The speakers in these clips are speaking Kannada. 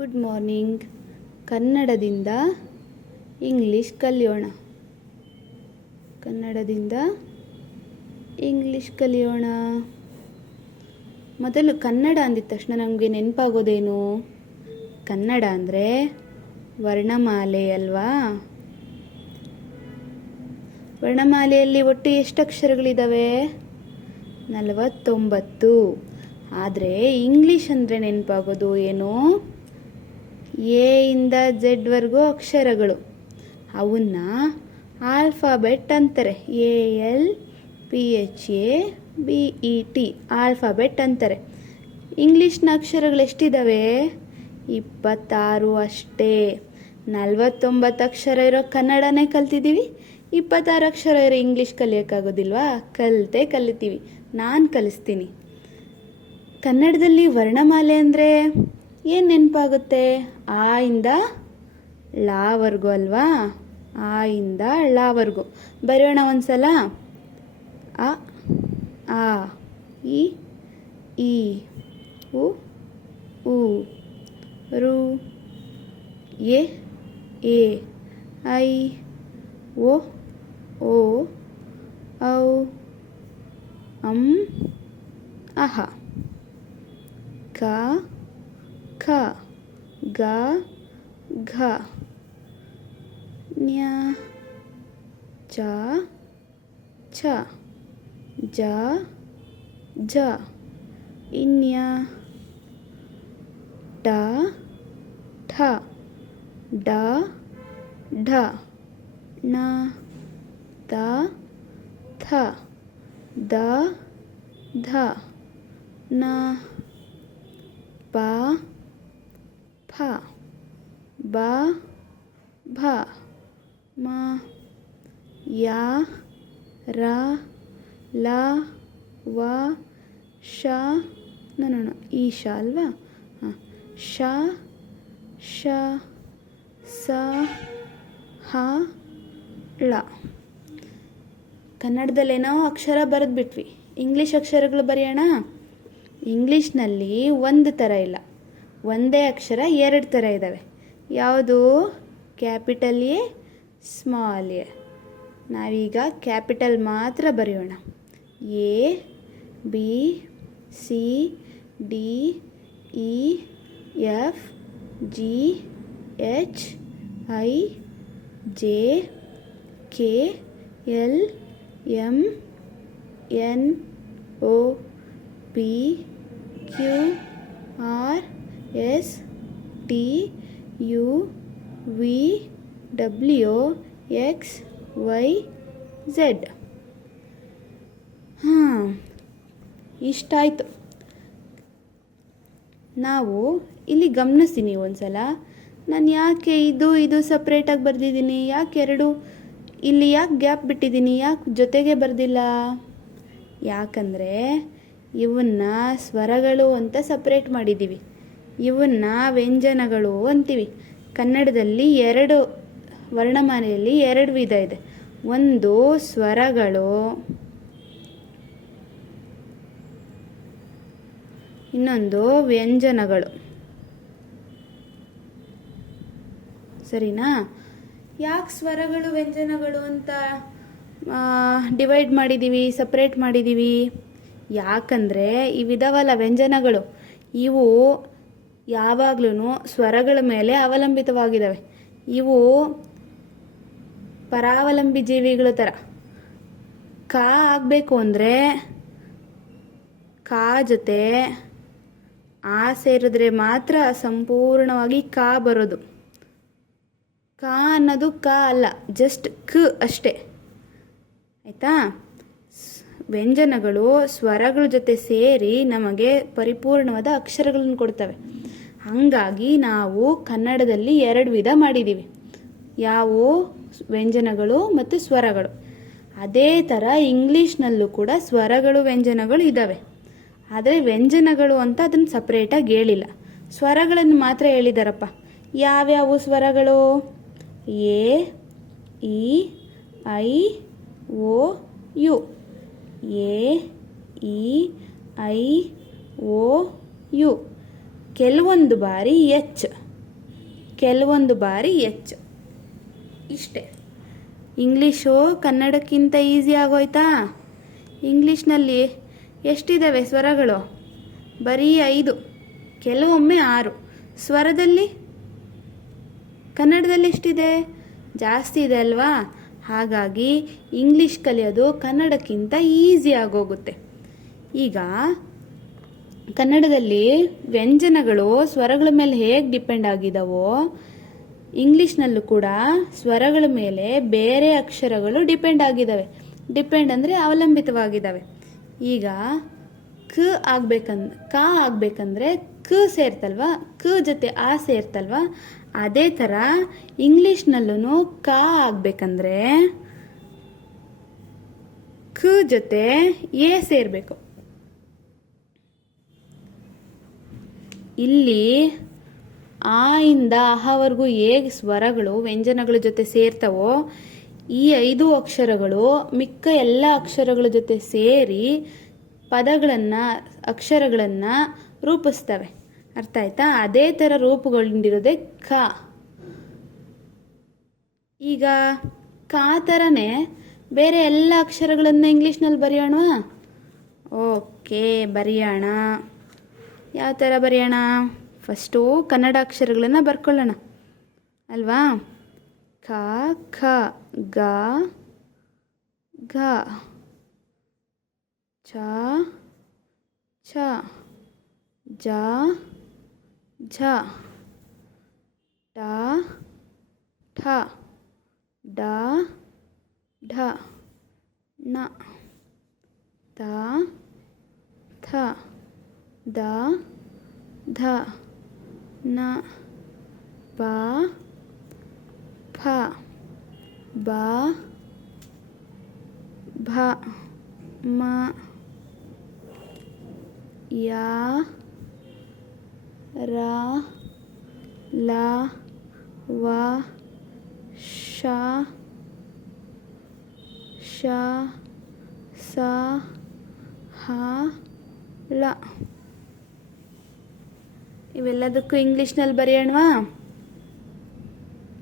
ಗುಡ್ ಮಾರ್ನಿಂಗ್ ಕನ್ನಡದಿಂದ ಇಂಗ್ಲಿಷ್ ಕಲಿಯೋಣ. ಕನ್ನಡದಿಂದ ಇಂಗ್ಲಿಷ್ ಕಲಿಯೋಣ. ಮೊದಲು ಕನ್ನಡ ಅಂದಿದ ತಕ್ಷಣ ನಮಗೆ ನೆನಪಾಗೋದೇನು? ಕನ್ನಡ ಅಂದರೆ ವರ್ಣಮಾಲೆ ಅಲ್ವಾ? ವರ್ಣಮಾಲೆಯಲ್ಲಿ ಒಟ್ಟು ಎಷ್ಟು ಅಕ್ಷರಗಳಿದ್ದಾವೆ ನಲವತ್ತೊಂಬತ್ತು. ಆದರೆ ಇಂಗ್ಲೀಷ್ ಅಂದರೆ ನೆನಪಾಗೋದು ಏನು? ಎ ಇಂದ ಝೆಡ್ವರೆಗೂ ಅಕ್ಷರಗಳು. ಅವನ್ನ ಆಲ್ಫಾಬೆಟ್ ಅಂತಾರೆ. A, L, P, H, A, B, E, T alphabet ಅಂತಾರೆ. ಇಂಗ್ಲೀಷ್ನ ಅಕ್ಷರಗಳು ಎಷ್ಟಿದ್ದಾವೆ ಇಪ್ಪತ್ತಾರು ಅಷ್ಟೇ. ನಲವತ್ತೊಂಬತ್ತು ಅಕ್ಷರ ಇರೋ ಕನ್ನಡನೇ ಕಲ್ತಿದ್ದೀವಿ. ಇಪ್ಪತ್ತಾರು ಅಕ್ಷರ ಇರೋ ಇಂಗ್ಲೀಷ್ ಕಲಿಯೋಕ್ಕಾಗೋದಿಲ್ವಾ? ಕಲಿತೇ ಕಲಿತೀವಿ. ನಾನು ಕಲಿಸ್ತೀನಿ. ಕನ್ನಡದಲ್ಲಿ ವರ್ಣಮಾಲೆ ಅಂದರೆ? ಏನು ನೆನಪಾಗುತ್ತೆ? ಆ ಇಂದ ಲಾವರೆಗೂ ಅಲ್ವಾ? ಆ ಇಂದ ಲಾವರ್ಗು ಬರೆಯೋಣ ಒಂದ್ಸಲ. ಅ, ಆ, ಇ, ಈ, ಉ ಉ, ರು, ಎ ಎ, ಐ ಓ ಓ, ಔ, ಅಂ, ಅಹ. ಕ ಖ ಗ ಘ ನ್ಯ ಚ ಛ ಜ ಝ ಇನ್ಯ ಟ ಠ ಡ ಢ ಣ ತ ಥ ದ ಧ ನ ಪ ಫ ಬ ಭ ಮ ಯ ರ ಲ, ವ, ಶ, ನೋ ನೋ ಈಶ ಅಲ್ವಾ? ಹಾಂ, ಶ ಶ, ಸ, ಹ, ಳ. ಕನ್ನಡದಲ್ಲಿ ನಾವು ಅಕ್ಷರ ಬರೆದ್ಬಿಟ್ವಿ. ಇಂಗ್ಲೀಷ್ ಅಕ್ಷರಗಳು ಬರೆಯೋಣ? ಇಂಗ್ಲೀಷ್ನಲ್ಲಿ ಒಂದು ಥರ ಇಲ್ಲ. ಒಂದೇ ಅಕ್ಷರ, ಎರಡು ಥರ ಇದ್ದಾವೆ ಯಾವುದು? Capital A, small A. ನಾವೀಗ ಕ್ಯಾಪಿಟಲ್ ಮಾತ್ರ ಬರೆಯೋಣ. A, B, C, D, E, F, G, H, I, J, K, L, M, N O P, Q, R S T U V W X Y Z ಹಾಂ, ಇಷ್ಟಾಯಿತು. ನಾವು ಇಲ್ಲಿ ಗಮನಿಸಿ ನೀವು ಒಂದ್ಸಲ. ನಾನು ಯಾಕೆ ಇದು ಇದು ಸಪ್ರೇಟಾಗಿ ಬರೆದಿದ್ದೀನಿ? ಯಾಕೆ ಎರಡು? ಇಲ್ಲಿ ಯಾಕೆ ಗ್ಯಾಪ್ ಬಿಟ್ಟಿದ್ದೀನಿ? ಯಾಕೆ ಜೊತೆಗೆ ಬರೆದಿಲ್ಲ? ಯಾಕಂದರೆ ಇವನ್ನ ಸ್ವರಗಳು ಅಂತ ಸಪ್ರೇಟ್ ಮಾಡಿದ್ದೀವಿ ಇವನ್ನ ವ್ಯಂಜನಗಳು ಅಂತೀವಿ. ಕನ್ನಡದಲ್ಲಿ ಎರಡು, ವರ್ಣಮಾಲೆಯಲ್ಲಿ ಎರಡು ವಿಧ ಇದೆ. ಒಂದು ಸ್ವರಗಳು, ಇನ್ನೊಂದು ವ್ಯಂಜನಗಳು. ಸರಿನಾ? ಯಾಕೆ ಸ್ವರಗಳು, ವ್ಯಂಜನಗಳು ಅಂತ ಡಿವೈಡ್ ಮಾಡಿದ್ದೀವಿ ಸಪ್ರೇಟ್ ಮಾಡಿದ್ದೀವಿ ಯಾಕಂದರೆ ವಿಧವಲ್ಲ ವ್ಯಂಜನಗಳು. ಇವು ಯಾವಾಗ್ಲೂ ಸ್ವರಗಳ ಮೇಲೆ ಅವಲಂಬಿತವಾಗಿದ್ದಾವೆ. ಇವು ಪರಾವಲಂಬಿ ಜೀವಿಗಳ ಥರ. ಕ ಆಗಬೇಕು ಅಂದರೆ ಕಾ ಜೊತೆ ಆ ಸೇರಿದ್ರೆ ಮಾತ್ರ ಸಂಪೂರ್ಣವಾಗಿ ಕಾ ಬರೋದು. ಕ ಅನ್ನೋದು ಕ ಅಲ್ಲ ಜಸ್ಟ್ ಕ ಅಷ್ಟೇ. ಆಯಿತಾ? ವ್ಯಂಜನಗಳು ಸ್ವರಗಳ ಜೊತೆ ಸೇರಿ ನಮಗೆ ಪರಿಪೂರ್ಣವಾದ ಅಕ್ಷರಗಳನ್ನು ಕೊಡ್ತವೆ. ಹಾಗಾಗಿ ನಾವು ಕನ್ನಡದಲ್ಲಿ ಎರಡು ವಿಧ ಮಾಡಿದ್ದೀವಿ ಯಾವುವು ವ್ಯಂಜನಗಳು ಮತ್ತು ಸ್ವರಗಳು. ಅದೇ ಥರ ಇಂಗ್ಲೀಷ್ನಲ್ಲೂ ಕೂಡ ಸ್ವರಗಳು, ವ್ಯಂಜನಗಳು ಇದ್ದಾವೆ ಆದರೆ ವ್ಯಂಜನಗಳು ಅಂತ ಅದನ್ನು ಸಪ್ರೇಟಾಗಿ ಹೇಳಿಲ್ಲ. ಸ್ವರಗಳನ್ನು ಮಾತ್ರ ಹೇಳಿದಾರಪ್ಪ. ಯಾವ್ಯಾವು ಸ್ವರಗಳು? A, E, I, O, U. A, E, I, O, U. ಕೆಲವೊಂದು ಬಾರಿ ಎಚ್. ಕೆಲವೊಂದು ಬಾರಿ ಎಚ್. ಇಷ್ಟೆ. ಇಂಗ್ಲೀಷು ಕನ್ನಡಕ್ಕಿಂತ ಈಸಿ ಆಗೋಯ್ತಾ? ಇಂಗ್ಲೀಷ್ನಲ್ಲಿ ಎಷ್ಟಿದ್ದಾವೆ ಸ್ವರಗಳು? ಬರೀ ಐದು, ಕೆಲವೊಮ್ಮೆ ಆರು. ಸ್ವರದಲ್ಲಿ? ಕನ್ನಡದಲ್ಲಿ ಎಷ್ಟಿದೆ? ಜಾಸ್ತಿ ಇದೆ ಅಲ್ವಾ? ಹಾಗಾಗಿ ಇಂಗ್ಲೀಷ್ ಕಲಿಯೋದು ಕನ್ನಡಕ್ಕಿಂತ ಈಸಿ ಆಗೋಗುತ್ತೆ. ಈಗ ಕನ್ನಡದಲ್ಲಿ ವ್ಯಂಜನಗಳು ಸ್ವರಗಳ ಮೇಲೆ ಹೇಗೆ ಡಿಪೆಂಡ್ ಆಗಿದಾವೋ, ಇಂಗ್ಲೀಷ್ನಲ್ಲೂ ಕೂಡ ಸ್ವರಗಳ ಮೇಲೆ ಬೇರೆ ಅಕ್ಷರಗಳು ಡಿಪೆಂಡ್ ಆಗಿದ್ದಾವೆ ಡಿಪೆಂಡ್ ಅಂದರೆ ಅವಲಂಬಿತವಾಗಿದ್ದಾವೆ ಈಗ ಕ ಆಗ್ಬೇಕಂದ್ ಕ ಆಗ್ಬೇಕಂದ್ರೆ ಕ ಸೇರ್ತಲ್ವಾ, ಕ ಜೊತೆ ಆ ಸೇರ್ತಲ್ವಾ, ಅದೇ ಥರ ಇಂಗ್ಲೀಷ್ನಲ್ಲೂ ಕ ಆಗ್ಬೇಕಂದ್ರೆ ಕ ಜೊತೆ ಎ ಸೇರಬೇಕು. ಇಲ್ಲಿ ಆ ಇಂದ ಅಹವರೆಗೂ ಹೇಗೆ ಸ್ವರಗಳು ವ್ಯಂಜನಗಳ ಜೊತೆ ಸೇರ್ತವೋ, ಈ ಐದು ಅಕ್ಷರಗಳು ಮಿಕ್ಕ ಎಲ್ಲ ಅಕ್ಷರಗಳ ಜೊತೆ ಸೇರಿ ಪದಗಳನ್ನು, ಅಕ್ಷರಗಳನ್ನು ರೂಪಿಸ್ತವೆ. ಅರ್ಥ ಆಯ್ತಾ? ಅದೇ ಥರ ರೂಪುಗೊಂಡಿರೋದೇ ಕ ಈಗ ಕ ಥರನೇ ಬೇರೆ ಎಲ್ಲ ಅಕ್ಷರಗಳನ್ನು ಇಂಗ್ಲೀಷ್ನಲ್ಲಿ ಬರೆಯೋಣ ಓಕೆ, ಬರೆಯೋಣ. ಯಾವ ಥರ ಬರೆಯೋಣ? ಫಸ್ಟು ಕನ್ನಡ ಅಕ್ಷರಗಳನ್ನು ಬರ್ಕೊಳ್ಳೋಣ. ಅಲ್ವಾ? ಕ, ಖ, ಗ, ಘ ಛ ಛ ಜ, ಝ ಟ ಠ, ಡ, ಢ, ಣ, ತ, ಥ. ದ ಧ ನ ಪ ಫ ಬ ಭ ಮ ಯ ರ ಲ ವ ಶ ಶ ಸ ಹ ಳ ಇವೆಲ್ಲದಕ್ಕೂ ಇಂಗ್ಲೀಷ್ನಲ್ಲಿ ಬರೆಯೋಣವಾ?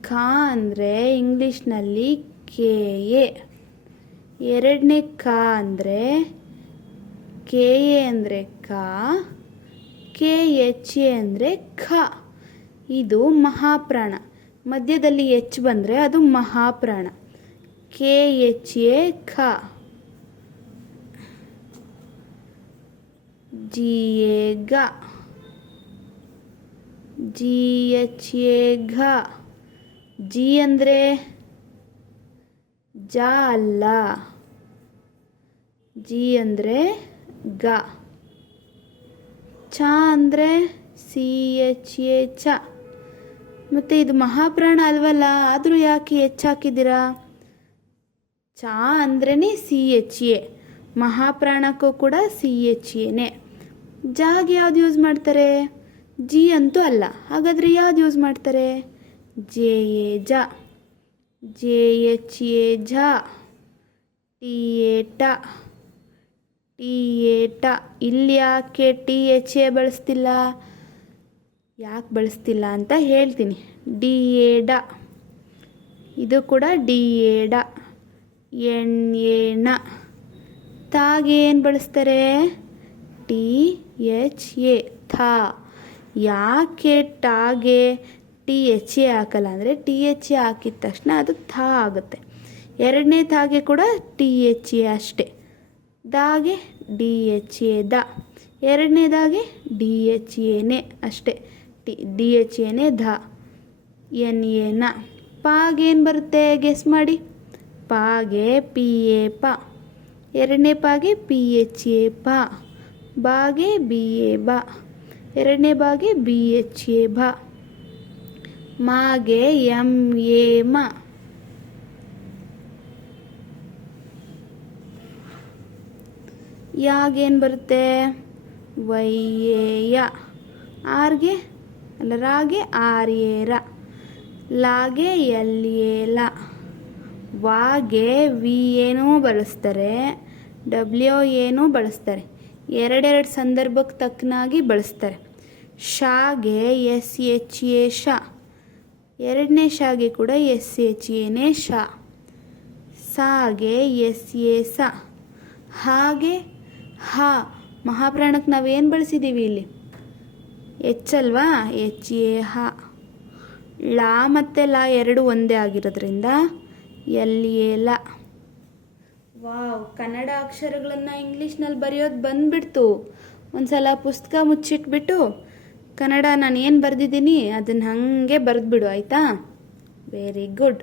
ಖ ಅಂದರೆ ಇಂಗ್ಲೀಷ್ನಲ್ಲಿ ಕೆ, ಎ. ಎರಡನೇ ಕ ಅಂದರೆ ಕೆ, ಎ ಅಂದರೆ ಕ ಕೆ, ಎಚ್, ಎ ಅಂದರೆ ಖ. ಇದು ಮಹಾಪ್ರಾಣ. ಮಧ್ಯದಲ್ಲಿ ಎಚ್ ಬಂದರೆ ಅದು ಮಹಾಪ್ರಾಣ. ಕೆ, ಎಚ್, ಎ, ಖ. ಜಿ, ಎ, ಗ. ಜಿ ಎಚ್ ಎ ಘ ಜಿ ಅಂದರೆ ಜ ಅಲ್ಲ ಜಿ ಅಂದರೆ ಗ. ಛ ಅಂದರೆ ಸಿ ಎಚ್ ಎ ಛ ಮತ್ತು ಇದು ಮಹಾಪ್ರಾಣ ಅಲ್ವಲ್ಲ, ಆದರೂ ಯಾಕೆ ಎಚ್ ಹಾಕಿದ್ದೀರಾ ಚ ಅಂದ್ರೇ ಸಿ ಎಚ್ ಎ ಮಹಾಪ್ರಾಣಕ್ಕೂ ಕೂಡ ಸಿ ಎಚ್ ಎನೇ ಜಾಗ ಯಾವ್ದು ಯೂಸ್ ಮಾಡ್ತಾರೆ? ಜಿ ಅಂತೂ ಅಲ್ಲ. ಹಾಗಾದರೆ ಯಾವ್ದು ಯೂಸ್ ಮಾಡ್ತಾರೆ? ಜೆ ಎ ಜ. ಜೆ ಎಚ್ ಎ ಝ ಟಿ ಎ ಟ. ಟಿ ಎ ಟ. ಇಲ್ಲಿ ಯಾಕೆ ಟಿ ಎಚ್ ಎ ಬಳಸ್ತಿಲ್ಲ? ಯಾಕೆ ಬಳಸ್ತಿಲ್ಲ ಅಂತ ಹೇಳ್ತೀನಿ. ಡಿ ಎ ಡ. ಇದು ಕೂಡ ಡಿ ಎ ಡ. ಎನ್ ಎ ಣ. ತಾಗೇನು ಬಳಸ್ತಾರೆ? ಟಿ ಎಚ್ ಎ, ಥಾ. ಯಾಕೆ ಟಾಗೆ ಟಿ ಎಚ್ ಎ ಹಾಕಲ್ಲ ಅಂದರೆ ಟಿ ಎಚ್ ಎ ಹಾಕಿದ ತಕ್ಷಣ ಅದು ಥಾ ಆಗುತ್ತೆ. ಎರಡನೇ ತಾಗೆ ಕೂಡ ಟಿ ಎಚ್ ಎ ಅಷ್ಟೇ. ದಾಗೆ ಡಿ ಎಚ್ ಎ ದ. ಎರಡನೇದಾಗೆ ಡಿ ಎಚ್ ಎನೇ ಅಷ್ಟೇ. ಟಿ, ಡಿ ಎಚ್ ಎನೇ ಧ. ಎನ್ ಎ ನ. ಪಾಗೇನು ಬರುತ್ತೆ? ಗೆಸ್ ಮಾಡಿ. ಪಾಗೆ ಪಿ ಎ ಪ. ಎರಡನೇ ಪಾಗೆ ಪಿ ಎಚ್ ಎ ಪ. ಬಾಗೆ ಬಿ ಎ ಬ. ಎರಡನೇ ಬಾಗೆ ಬಿ ಎಚ್ ಎ ಭ. ಮಾಗೆ ಎಂ ಎ ಮ. ಯಾಗೇನು ಬರುತ್ತೆ? ವೈ ಎ ಯ. ಆರ್ಗೆ, ಅಲ್ಲ ರಾಗೆ ಆರ್ ಎ ರ. ಲಾಗೆ ಎಲ್ ಎ ಲ. ವಾಗೆ ವಿ ಏನೂ ಬಳಸ್ತಾರೆ, ಡಬ್ಲ್ಯೂ ಏನೂ ಬಳಸ್ತಾರೆ. ಎರಡೆರಡು ಸಂದರ್ಭಕ್ಕೆ ತಕ್ಕನಾಗಿ ಬಳಸ್ತಾರೆ. ಶಾಗೆ ಎಸ್ ಎಚ್ ಎ ಶ. ಎರಡನೇ ಶಾಗೆ ಕೂಡ ಎಸ್ ಎಚ್ ಎನೇ ಶ. ಸಾಗೆ ಎಸ್ ಎ ಸ. ಹಾಗೆ ಹ. ಮಹಾಪ್ರಾಣಕ್ಕೆ ನಾವೇನು ಬಳಸಿದ್ದೀವಿ ಇಲ್ಲಿ? ಎಚ್ ಅಲ್ವಾ ಎಚ್ ಎ ಹ. ಲಾ ಮತ್ತು ಲಾ ಎರಡು ಒಂದೇ ಆಗಿರೋದ್ರಿಂದ ಎಲ್ ಎ ಲ. ವಾವ್, ಕನ್ನಡ ಅಕ್ಷರಗಳನ್ನು ಇಂಗ್ಲೀಷ್ನಲ್ಲಿ ಬರೆಯೋದು ಬಂದ್ಬಿಡ್ತು. ಒಂದ್ಸಲ ಪುಸ್ತಕ ಮುಚ್ಚಿಟ್ಬಿಟ್ಟು, ಕನ್ನಡ ನಾನು ಏನು ಬರೆದಿದ್ದೀನಿ, ಅದನ್ನು ಹಾಗೆ ಬರೆದ್ಬಿಡು, ಆಯಿತಾ? Very good